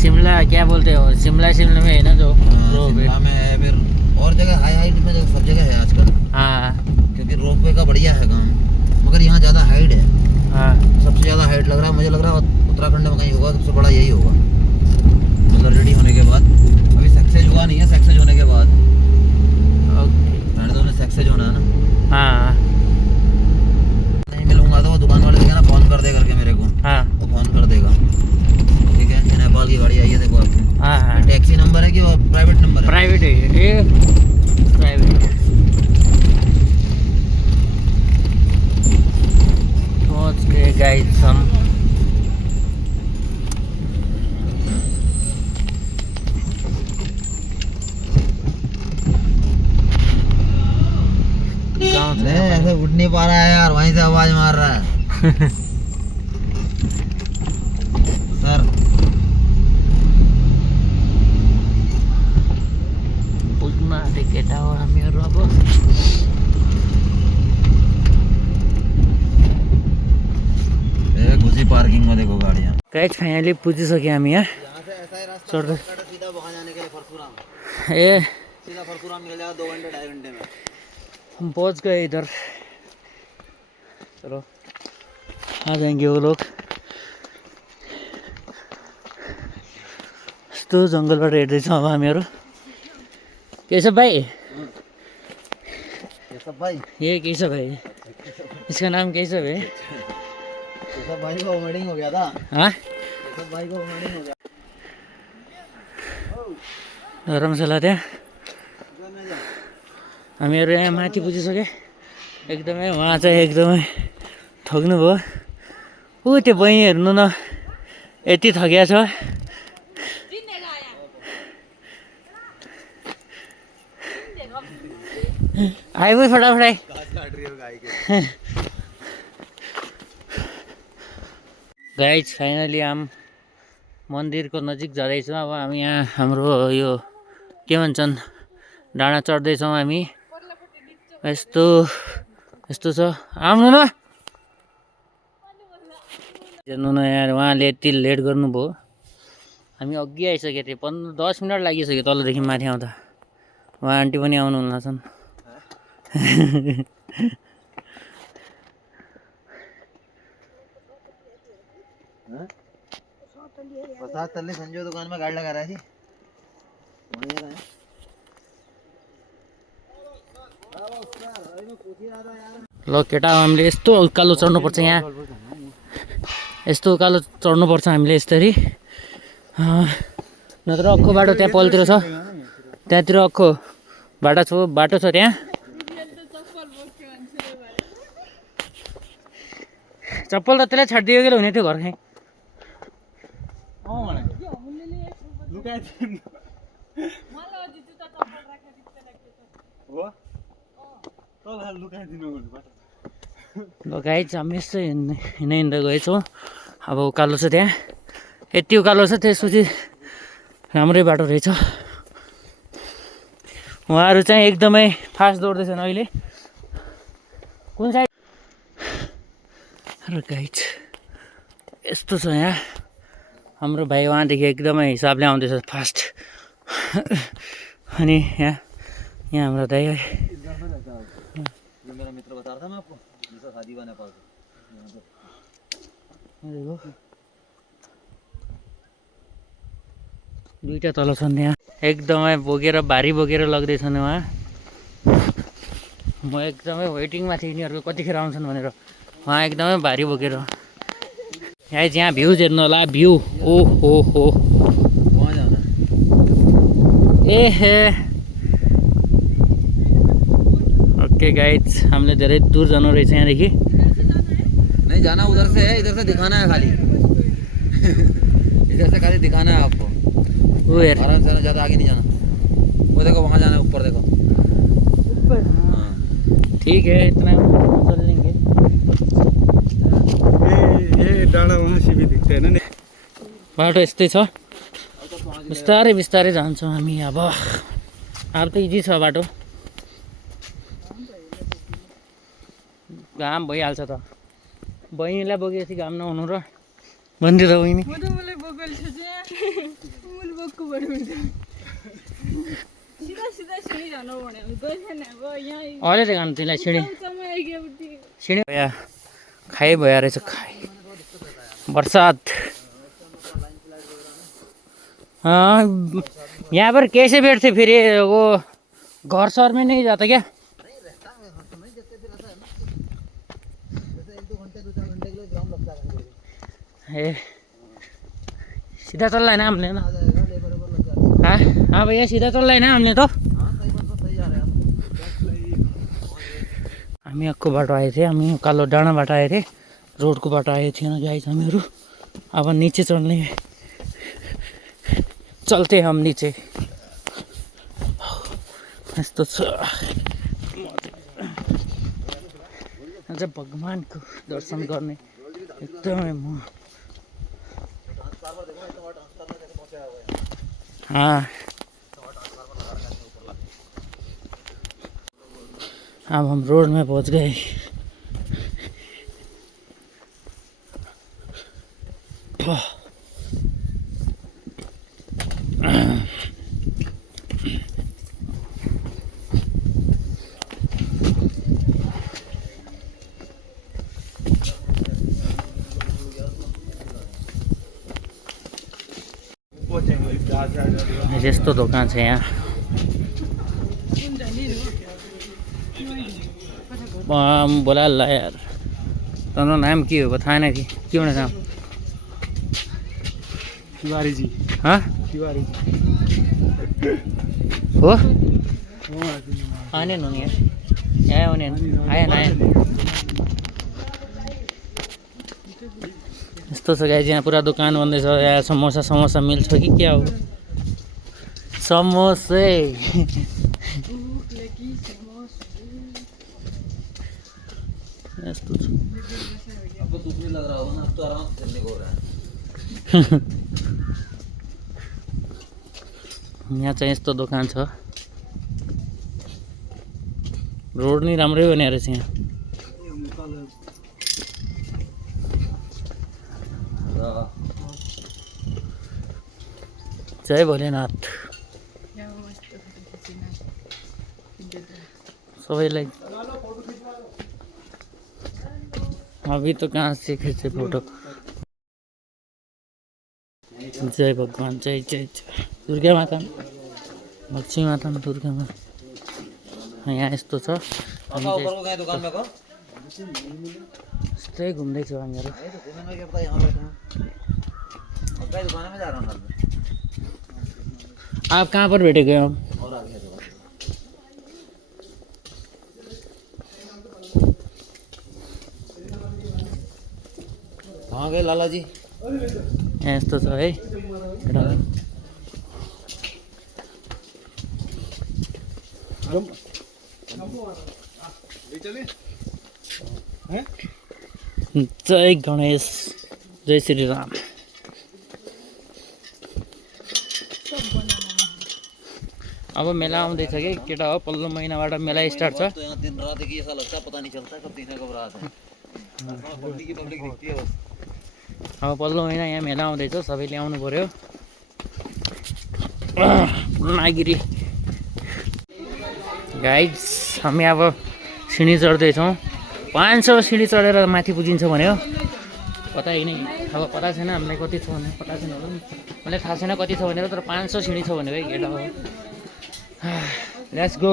शिमला क्या बोलते हो, शिमला शिमला में है ना जो रोपवे में है, फिर और जगह हाइट में सब जगह है आजकल। हाँ क्योंकि रोपवे का बढ़िया है काम, मगर यहाँ ज़्यादा हाइट है। हाँ सबसे ज़्यादा हाइट लग रहा है, मुझे लग रहा है उत्तराखंड में कहीं होगा सबसे बड़ा यही होगा, मतलब रेडी होने के बाद। अभी सक्सेस हुआ नहीं है, सक्सेस होने के बाद। पहले तो सक्सेस होना है ना। हाँ नहीं मिलूंगा तो वो दुकान वाले देगा ना, फोन कर दे करके मेरे को। हाँ वो फोन कर देगा। ठीक है, ये नेपाल की गाड़ी आई है, देखो आपकी। हाँ हाँ टैक्सी नंबर है कि वो प्राइवेट नंबर है? प्राइवेट है ये, प्राइवेट। पहुँच गए गाइस हम। गाँव से ऐसे उठ नहीं पा रहा है यार, वहीं से आवाज मार रहा है। सर पुग्न आँटेको हो हामीहरू अब। घुसी पार्किंग में, देखो गाड़ियाँ। गाइस फाइनली पुगिसक्यो हामी यहाँ। यहाँ से ऐसा ही रास्ता चढ़ सीधा वहाँ जाने के लिए परशुराम। ए सीधा परशुराम मिल जाएगा 2 घंटे 2.5 घंटे में। हम पहुँच गए इधर। चलो आ जाएंगे वो लोग। यस्तो जङ्गलबाट हेर्दैछौँ अब हामीहरू। केशव भाई, ये सब भाई, ये केशव भाई, इसका नाम केशव है। ये सब भाई को वेडिंग हो गया था। हाँ ये सब भाई को वेडिंग हो गया। धर्मशाला त्यहाँ हामीहरू यहाँ माथि पुगिसक्यो। एकदमै उहाँ चाहिँ एकदमै ठग्नु भयो। ऊ त्यो बहिनी हेर्नु न, यति ठगिया छ। आइपुग्यो फटाफट आइ। गाइज फाइनली हम मन्दिरको नजिक जाँदैछौँ। अब हामी यहाँ हाम्रो यो के भन्छन् डाँडा चढ्दैछौँ हामी। यस्तो यस्तो छ, आउनु न हेर्नु न यार, उहाँले यति लेट गर्नुभयो। हामी अघि आइसकेको थियौँ, 10 मिनट लागिसक्यो तलदेखि माथि आउँदा। उहाँ आन्टी पनि आउनुहुन्न छन्। प्रसाद तल्ले संजय दुकान में गाड़ी लगा रहा थी। ल केटा, हामीले यस्तो उकालो चढ्नुपर्छ यहाँ। यस्तो उकालो चढ्नुपर्छ हामीले यसरी, नत्र अक्खो बाटो त्यहाँ पलतिर छ। त्यहाँतिर अक्खो बाटो छ त्यहाँ। चप्पल त त्यसलाई छाडिदियो कि हुने थियो घरकै। ल गाइज हामी यस्तो हिँड्दा गएछौँ। अब उकालो छ त्यहाँ, यति उकालो छ, त्यसपछि राम्रै बाटो रहेछ। उहाँहरू चाहिँ एकदमै फास्ट दौड्दैछन् अहिले। कुन साइड र गाइज यस्तो छ यहाँ। हाम्रो भाइ उहाँदेखि एकदमै हिसाबले आउँदैछ फास्ट। अनि यहाँ हाम्रो दाइ मेरा मित्र बता रहा था मैं आपको, जिसका शादी हुआ नेपाल से। दुईटा तल छन् यहाँ, एकदमै बोकेर भारी बोकेर लग्दैछन् उहाँ। म एकदमै वेटिङमा थिएँ यिनीहरूको कतिखेर आउँछन् भनेर। उहाँ एकदमै भारी बोकेर। यहाँ भ्यूज हेर्नु होला, भ्यू ओ हो वहाँ जाना ए हे। ओके गाइज, हामीले धेरै दूर जानु रहेछ यहाँदेखि। नहीं जाना, उधर से है, इधर से दिखाना है खाली। इधर से खाली दिखाना है आपको। वो यार आराम से, ज़्यादा आगे नहीं जाना। वो देखो वहाँ जाना है, ऊपर देखो। ऊपर हाँ ठीक है, इतना चल लेंगे। ये डाँडा वहाँ से भी दिखता है ना। बाटो यस्तै छ, बिस्तारै बिस्तारै जान्छौँ हामी। अब त इजी छ बाटो, घाम भइहाल्छ त। बहिनीलाई बोकेपछि घाम नहुनु र भन्दै त बहिनी। अहिले त खानु तिमीलाई सिँढी सिँढी यहाँ खाइ भयो रहेछ खाइ बरसात यहाँ पर कैसे बैठते फिर ये वो घर शहर में नहीं जाता क्या ए सीधा चल रहा है ना हमने ना हाँ हाँ भैया सीधा चल रहा है ना हमने तो हामी अर्को बाटो आएको थिएँ हामी कालो डाँडाबाट आएको थिएँ रोडको बाटो आएको थिएन गाइस हामीहरू अब नीचे चढ्ने चलते हम नीचे यस्तो छ अझ भगवानको दर्शन गर्ने एकदमै म हाँ अब हम रोड में पहुंच गए यस्तो दोकान छ यहाँ बोला ला यार तेरो नाम के हो थाहा नहीं कि होने नाम तिवारी जी हाँ तिवारी हो आने नु नि यहाँ आउने आएन आएन यस्तो छ गाइस यहाँ पुरा दोकान बन्दैछ यहाँ समोसा समोसा मिल्छ कि क्या हो समोसे यस्तो छ आपको दुख नहीं लग रहा होगा ना, अब तो आराम से चलने को हो रहा है। यहाँ चाहिँ यस्तो दोकान छ रोड नि राम्रै बनिया रहेछ यहाँ जय भोलेनाथ सबैलाई अभी तो कहाँ से खींचे फोटो जय भगवान जय जय जय दुर्गा माता लक्ष्मी माता दुर्गा माता यहाँ यस्तो छ पापा ऊपर को गए दुकान में को यस्तै घुम्दैछु हामीहरू ये तो घूमने में क्या पता यहाँ बैठा हूँ और कई दुकान में जा रहा हूँ आप कहाँ पर बैठे गए हम और आगे है दुकान कहाँ गए लाला जी यहाँ यस्तो छ है एउटा जय गणेश जय श्री राम अब मेला आउँदैछ कि केटा हो पल्लो महिनाबाट मेला स्टार्ट छ तो यहाँ दिन रात एक ही ऐसा लगता है, पता नहीं चलता कब दिन है कब रात है। पब्लिक ही पब्लिक दिखती है बस। अब पल्लो महिना यहाँ मेला आउँदैछ सबैले आउनु पर्यो नागिरी गाइड्स हामी अब सिँढी चढ्दैछौँ 500 सिँढी चढेर माथि पुगिन्छ भन्यो पता नै अब पता छैन हामीलाई कति छ भने पता छैन होला नि मलाई थाहा छैन कति छ भनेर तर 500 सिँढी छ भनेको है केटा हो लेट्स गो